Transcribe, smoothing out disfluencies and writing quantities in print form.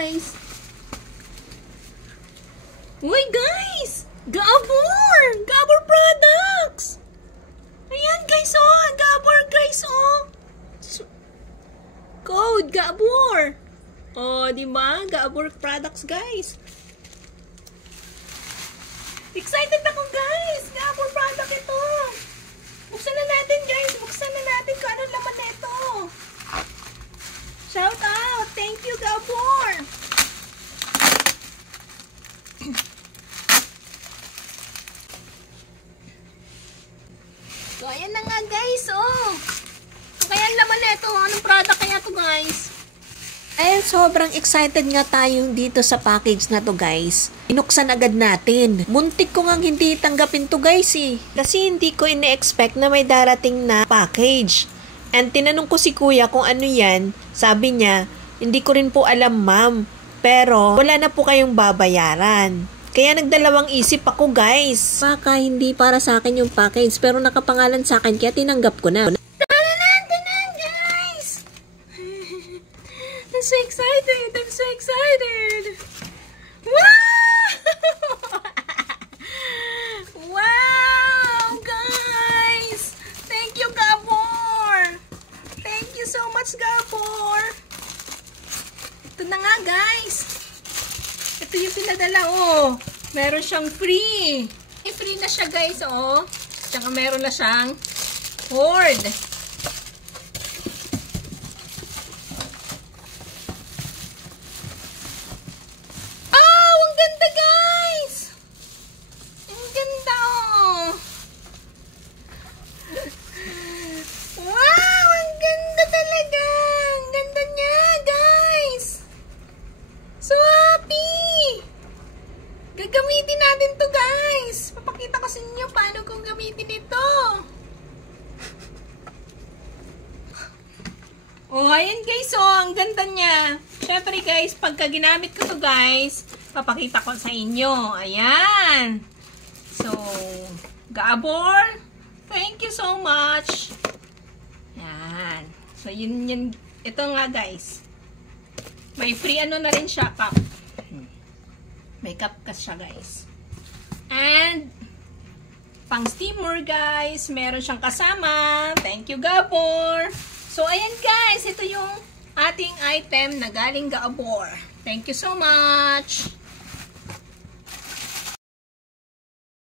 guys. Uy, guys! Gabor! Gabor products! Ayan, guys, oh! Gabor, guys, oh! Code, Gabor! Oh, di ba? Gabor products, guys. Excited ako, guys! Gabor product ito! Buksan na natin, guys! Buksan na natin kung anong laman na ito! Shout out! Thank you, Gabor! So, ayan na nga, guys, oh! Kaya ang laman na ito, anong product kaya ito, guys? Ayan, sobrang excited nga tayong dito sa package na to, guys. Binuksan agad natin. Muntik ko ngang hindi tanggapin to, guys, eh. Kasi hindi ko ine-expect na may darating na package. And tinanong ko si kuya kung ano yan. Sabi niya, hindi ko rin po alam, ma'am. Pero wala na po kayong babayaran. Kaya nagdalawang isip ako, guys. Baka hindi para sa akin yung package, pero nakapangalan sa akin, kaya tinanggap ko na. I'm so excited! I'm so excited! Wow! Wow, guys! Thank you, Gabor! Thank you so much, Gabor! Ito na nga, guys! Ito yung pinadala, oh! Meron siyang free! Free na siya, guys, oh! Tsaka meron na siyang cord! Gagamitin natin to, guys. Papakita ko sa inyo paano kong gamitin ito. Oh, ayan, guys. Oh, ang ganda niya. Syempre, guys, pagka ginamit ko to, guys, papakita ko sa inyo. Ayan. So, Gabor, thank you so much. Ayan. So, yun. Ito nga, guys. May free ano na rin siya, cup. May cupcake siya, guys. And, pang steamer, guys. Meron siyang kasama. Thank you, Gabor. So, ayan, guys. Ito yung ating item na galing Gabor. Thank you so much.